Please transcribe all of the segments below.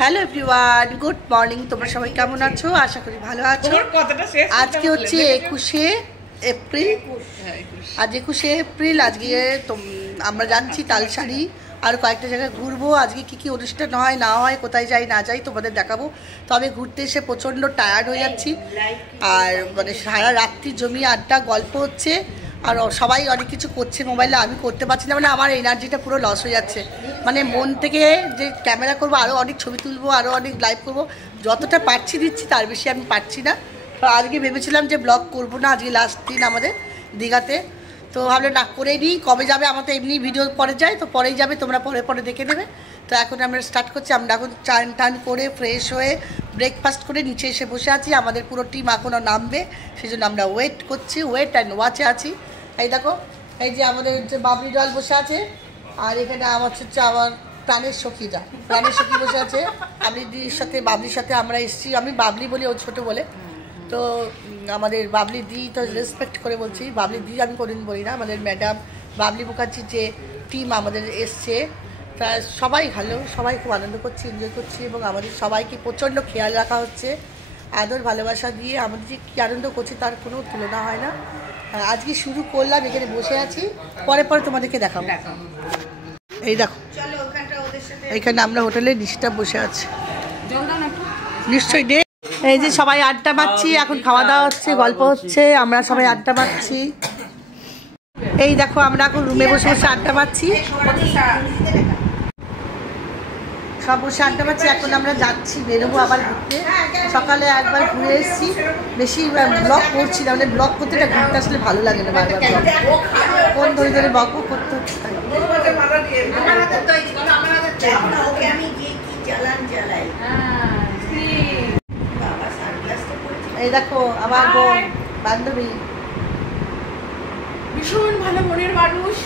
Hello everyone, good morning. তোমরা সবাই কেমন আছো? আশা করি ভালো আছো। আজকে হচ্ছে 21শে এপ্রিল। আজ 21শে এপ্রিল। আজকে আমরা যাচ্ছি তালসারি, আর কয়েকটা জায়গায় ঘুরবো। আজকে কি কি অনুষ্ঠান হয় না হয়, কোথায় যাই না যাই তোমাদের দেখাবো। তবে ঘুরতে এসে প্রচণ্ড টায়ার্ড হয়ে যাচ্ছি, আর মানে সারা রাত্রি জমিয়ে আড্ডা গল্প হচ্ছে, আর সবাই অনেক কিছু করছে মোবাইলে, আমি করতে পারছি না। মানে আমার এনার্জিটা পুরো লস হয়ে যাচ্ছে। মানে মন থেকে যে ক্যামেরা করবো, আরও অনেক ছবি তুলবো, আরও অনেক লাইভ করবো, যতটা পারছি দিচ্ছি, তার বেশি আমি পারছি না। তো আজকে ভেবেছিলাম যে ব্লগ করবো না, আজকে লাস্ট দিন আমাদের দীঘাতে। তো ভাবলে না করেই নিই, কবে যাবে? আমার তো এমনি ভিডিও পরে যায়, তো পরেই যাবে, তোমরা পরে পরে দেখে নেবে। তো এখন আমরা স্টার্ট করছি। আমরা এখন চান টান করে ফ্রেশ হয়ে ব্রেকফাস্ট করে নিচে এসে বসে আছি। আমাদের পুরো টিম এখনও নামবে, সেই জন্য আমরা ওয়েট করছি, ওয়েট অ্যান্ড ওয়াচে আছি। এই দেখো, এই যে আমাদের হচ্ছে বাবলি জল বসে আছে, আর এখানে আমার হচ্ছে আমার প্রাণের সখীটা, প্রাণের সখী বসে আছে বাবলির সাথে। বাবলির সাথে আমরা এসেছি, আমি বাবলি বলি, ও ছোটো বলে। তো আমাদের বাবলি দি, তো রেসপেক্ট করে বলছি বাবলি দি, আমি কোনোদিন বলি না। আমাদের ম্যাডাম বাবলি মুখার্জির যে টিম আমাদের এসছে, তা সবাই ভালো, সবাই খুব আনন্দ করছি, এনজয় করছি, এবং আমাদের সবাইকে প্রচণ্ড খেয়াল রাখা হচ্ছে, আদর ভালোবাসা দিয়ে আমাদের যে কী আনন্দ করছে তার কোনো তুলনা হয় না। আজকে শুরু করলাম, এখানে বসে আছি, পরে পরে তোমাদেরকে দেখাবো। এই দেখো, এইখানে আমরা হোটেলে ডিস্টার্ব বসে আছি, নিশ্চয়ই ডে। এই যে সবাই আড্ডা মারছি, এখন খাওয়া দাওয়া হচ্ছে, গল্প হচ্ছে, আমরা সবাই আড্ডা মারছি। এই দেখো, আমরা এখন রুমে বসে বসে আড্ডা মারছি, সব বসে আড্ডা মারছি। এখন আমরা যাচ্ছি, বেরোবো আবার ঘুরতে। সকালে একবার ঘুরে এসেছি, বেশি ব্লগ করছি না, মানে ব্লগ করতে ঘুরতে আসলে ভালো লাগে না, বারবার কোন ধরে ধরে ব্লগও করতে হচ্ছে। এই দেখো আমার বোন বান্ধবী, ভীষণ ভালো মনের মানুষ,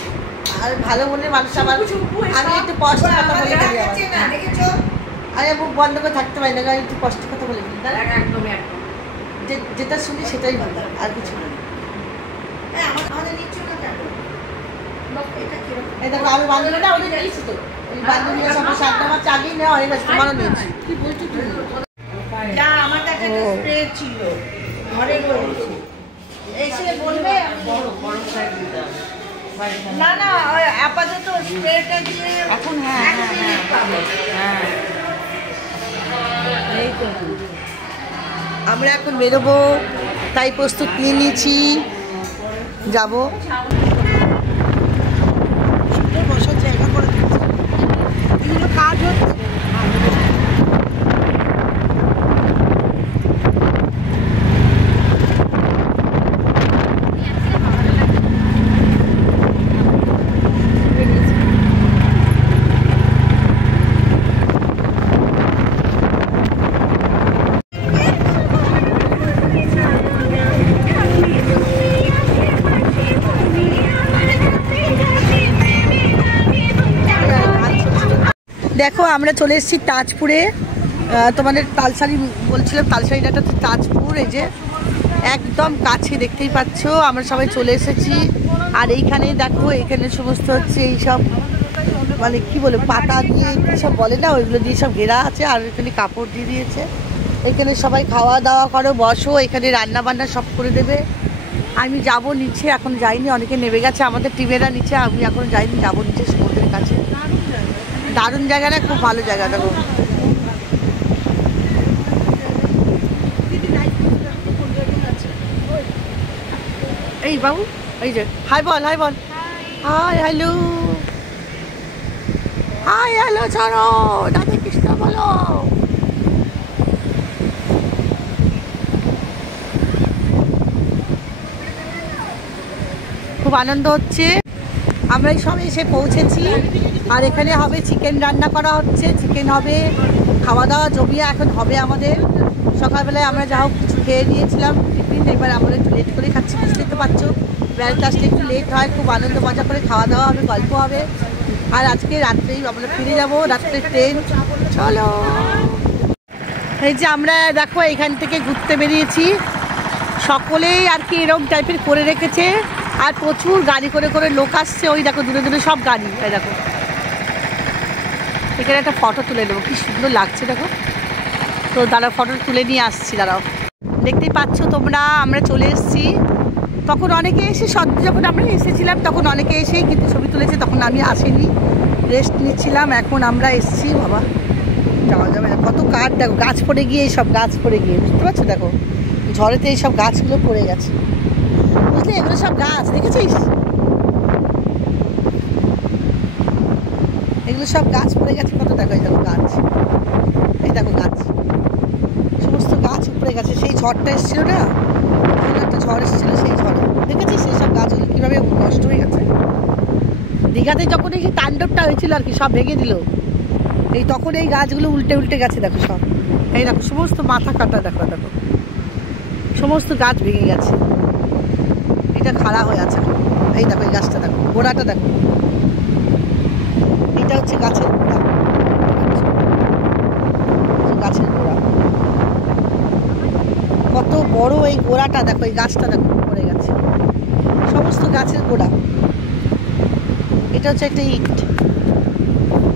আর ভালো মনের মানুষ। আমার আমি একটু কষ্ট কথা বলে ফেলি, আমি মুখ বন্ধ করে থাকতে পারি না, আমি একটু কষ্ট কথা বলে ফেলি। যেটা শুনি সেটাই ভালো, আর কিছু না। এই দেখো, আমি বান্ধবী না, ওদের নিয়েছি তো, ওই বান্ধবীরা সব সাতটা মাস আগেই নেওয়া হয়ে গেছে, তোমারও নিয়েছি। কি বলছো তুমি? আমার কাছে একটা স্প্রে ছিল, ঘরে রয়েছে, এসে বলবে। না না, আপাতত স্প্রেটা দিয়ে এখন এই তো আমরা এখন বেরোবো, তাই প্রস্তুত নিয়ে নিয়েছি, যাবো। বসার জায়গা করে দিচ্ছে, এগুলো কাজ হচ্ছে। দেখো, আমরা চলে এসেছি তাজপুরে। তোমাদের তালসারি বলছিলাম, তালসারিটা হচ্ছে তাজপুর। এই যে একদম কাছে, দেখতেই পাচ্ছ, আমরা সবাই চলে এসেছি। আর এইখানে দেখো, এখানে সমস্ত হচ্ছে এইসব, মানে কি বলে, পাতা দিয়ে সব বলে না, ওইগুলো দিয়ে সব ঘেরা আছে, আর এখানে কাপড় দিয়ে দিয়েছে। এখানে সবাই খাওয়া দাওয়া করো, বসো, এখানে রান্না বান্না সব করে দেবে। আমি যাব নিচে, এখন যাইনি, অনেকে নেমে গেছে আমাদের টিমেরা নিচে, আমি এখন যাইনি, যাবো নিচে সমুদ্রের কাছে। দারুণ জায়গাটা, খুব ভালো জায়গা। দেখো, এই বাবু, এই যে হাই বল, হাই বল, হাই হ্যালো, হাই হ্যালো, চলো রাধে কৃষ্ণ বলো। খুব আনন্দ হচ্ছে, আমরা সব এসে পৌঁছেছি। আর এখানে হবে চিকেন রান্না করা হচ্ছে, চিকেন হবে, খাওয়া দাওয়া জমিয়ে এখন হবে আমাদের। সকালবেলায় আমরা যা হোক কিছু খেয়ে নিয়েছিলাম টিফিন, এবার আমরা একটু লেট করে খাচ্ছি, বুঝতেই তো পারছো, বেড়াতে আসলে একটু লেট হয়। খুব আনন্দ মজা করে খাওয়া দাওয়া হবে, গল্প হবে। আর আজকে রাত্রেই আমরা ফিরে যাবো, রাত্রে ট্রেন। চলো, এই যে আমরা দেখো এখান থেকে ঘুরতে বেরিয়েছি, সকলেই আর কি এরকম টাইপের করে রেখেছে। আর প্রচুর গাড়ি করে করে লোক আসছে, ওই দেখো দূরে দূরে সব গাড়ি, এই দেখো এখানে একটা ফটো তুলে নেবো, কি সুন্দর লাগছে দেখো। তো দাঁড়াও ফটো তুলে নিয়ে আসছি, দাঁড়াও। দেখতেই পাচ্ছ তোমরা আমরা চলে এসেছি। তখন অনেকে এসে যখন আমরা এসেছিলাম তখন অনেকে এসেই কিন্তু ছবি তুলেছে, তখন আমি আসিনি, রেস্ট নিচ্ছিলাম। এখন আমরা এসেছি। বাবা যাওয়া যাবে না, কত কাঠ দেখো, গাছ পড়ে গিয়ে এইসব গাছ পড়ে গিয়ে, বুঝতে পারছো দেখো ঝড়েতে এইসব গাছগুলো পড়ে গেছে, বুঝলি এগুলো সব গাছ দেখেছিস, এগুলো সব গাছ পড়ে গেছে কত, দেখো এই দেখো গাছ, এই দেখো গাছ, সমস্ত গাছ উপড়ে গেছে। সেই ঝড়টা এসেছিল না, একটা ঝড় এসেছিলো, সেই ঝড়ে দেখেছিস সেই সব গাছগুলো কীভাবে নষ্ট হয়ে গেছে। দীঘাতে যখন এই তাণ্ডবটা হয়েছিল আর কি, সব ভেঙে দিল, এই তখন এই গাছগুলো উল্টে উল্টে গেছে দেখো সব, এই দেখো সমস্ত মাথা কাটা, দেখো দেখো সমস্ত গাছ ভেঙে গেছে, এটা খাড়া হয়ে আছে। এই দেখো এই গাছটা দেখো, গোড়াটা দেখো, এটা হচ্ছে গাছের গোড়া, গাছের গোড়া কত বড়, এই গোড়াটা দেখো, এই গাছটা দেখো পড়ে গেছে, সমস্ত গাছের গোড়া। এটা হচ্ছে একটা ইট,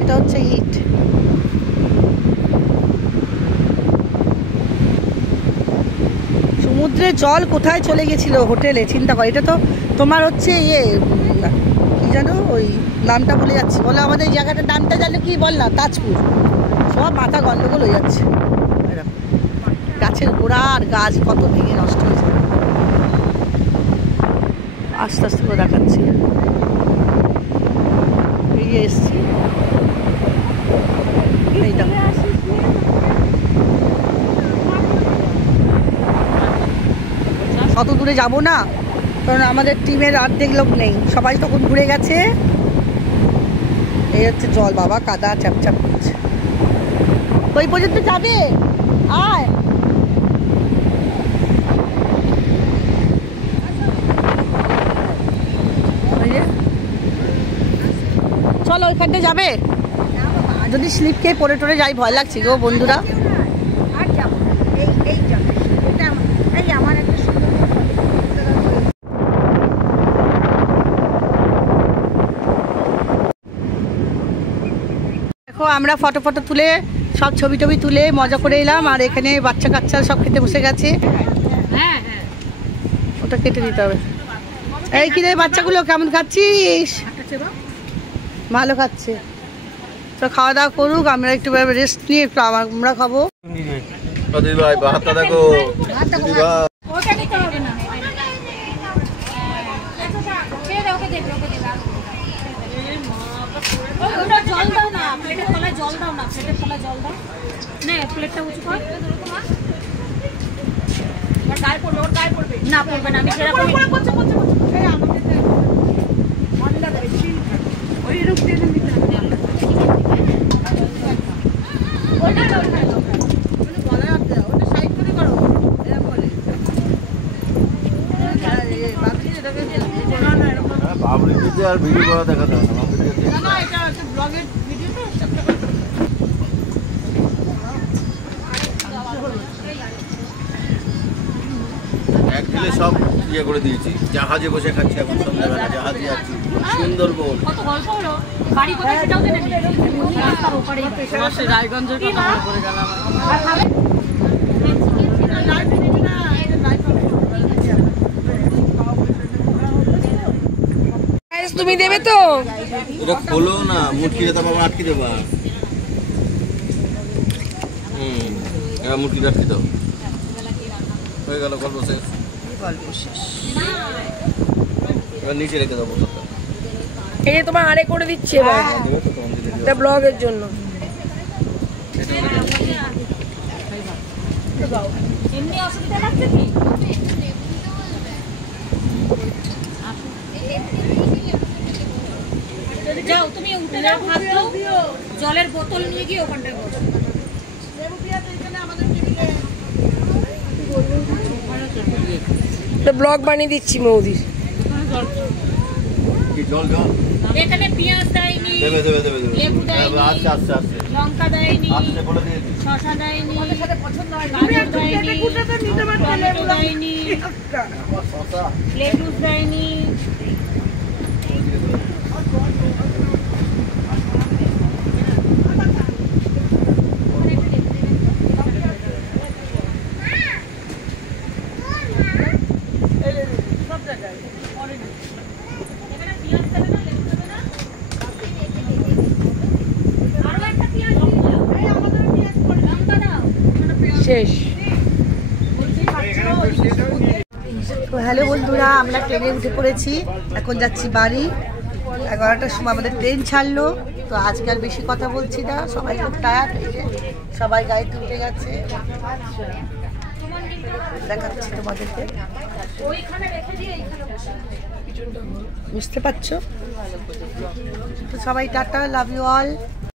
এটা হচ্ছে ইট। সমুদ্রের জল কোথায় চলে গেছিল, হোটেলে, চিন্তা কর। এটা তো তোমার হচ্ছে ইয়ে কি জানো, ওই নামটা বলে যাচ্ছি, বলো আমাদের এই জায়গাটার নামটা জানো কি, বল না, তাজপুর। সব মাথা গন্ডগোল হয়ে যাচ্ছে, গাছের গোড়া আর গাছ কত ভেঙে নষ্ট হয়েছে। আস্তে আস্তে করে দেখাচ্ছি, বেরিয়ে এসছি, এই দেখো অত দূরে যাবো না, কারণ আমাদের টিমের অর্ধেক লোক নেই, সবাই তখন ঘুরে গেছে। এই হচ্ছে জল, বাবা কাদা চ্যাপচ্যাপ করছে। ওই পর্যন্ত যাবে, আয় চলো ওইখানটা যাবে, যদি স্লিপ খেয়ে পড়ে টরে যাই, ভয় লাগছে গো বন্ধুরা। আর যাবো এই যাবে, এই আমার একটা দেখো আমরা ফটো ফটো তুলে সব ছবি টবি তুলে মজা করে এলাম, আর এখানে বাচ্চা কাচ্চা সব খেতে বসে গেছে। ওটা কেটে দিতে হবে। এই কি রে বাচ্চাগুলো কেমন খাচ্ছিস? ভালো খাচ্ছে। তো খাওয়া দাওয়া করুক, আমরা একটু রেস্ট নিয়ে একটু আমরা খাবো। জল দাও না, প্লেটের তলায় জল দাও না, প্লেটের তলায় জল দাও, নে প্লেটটা উঁচু কর। ওর গায়ে পড়বে, ওর গায়ে পড়বে না, পড়বে না, আমি সেরকম করছে এই আমাদের মন্ডা দেবে চিল ওই রূপ দিয়ে দিতে হবে। ওটা বলা রাখতে দাও, ওটা সাইড করে করো, এরকম বলে বাবলি এটাকে না না এরকম বাবলি দিতে আর ভিডিও করা দেখাতে হবে না, না এটা একটা ব্লগের ভিডিও তো সেটা এক দিলে সব ইয়ে করে দিয়েছি, জাহাজে বসে খাচ্ছি এখন সন্ধ্যাবেলা, জাহাজে যাচ্ছি সুন্দরবন। কত গল্প হলো, বাড়ি কোথায় সেটাও জেনে নিয়েছি, রাস্তার ওপারেই রায়গঞ্জের কথা মনে পড়ে গেল আমার। তুমি দেবে তো, এটা খোলো না, মুটকিটা তো বাবা আটকে দেবা। এবার মুটকিটা আটকে দাও, হয়ে গেল গল্প শেষ। এবার নিচে রেখে দাও বোতলটা। এই তোমার আরে করে দিচ্ছে এবার, এটা ব্লগের জন্য। এমনি অসুবিধা লাগছে কি? যাও তুমি উঠে যাও, হাত দাও, জলের বোতল নিয়ে গিয়ে ওখানটায় বসো। ব্লগ বানিয়ে দিচ্ছি মৌদির। জল জল এখানে পেঁয়াজ দেয়নি, দেবে দেবে দেবে দেবে, লেবু দেয়নি, আস্তে আস্তে আস্তে লঙ্কা দেয়নি, আস্তে বলে দিয়েছি, শসা দেয়নি, গাজর দেয়নি, টমেটো দেয়নি, লেটুস দেয়নি। তো হ্যালো বন্ধুরা, আমরা ট্রেনে উঠে পড়েছি, এখন যাচ্ছি বাড়ি। 11টার সময় আমাদের ট্রেন ছাড়লো। তো আজকে আর বেশি কথা বলছি না, সবাই খুব টায়ার্ড হয়েছে, সবাই গাড়িতে উঠে গেছে। দেখাচ্ছি তোমাদেরকে, বুঝতে পারছো তো? সবাই টাটা, লাভ ইউ অল।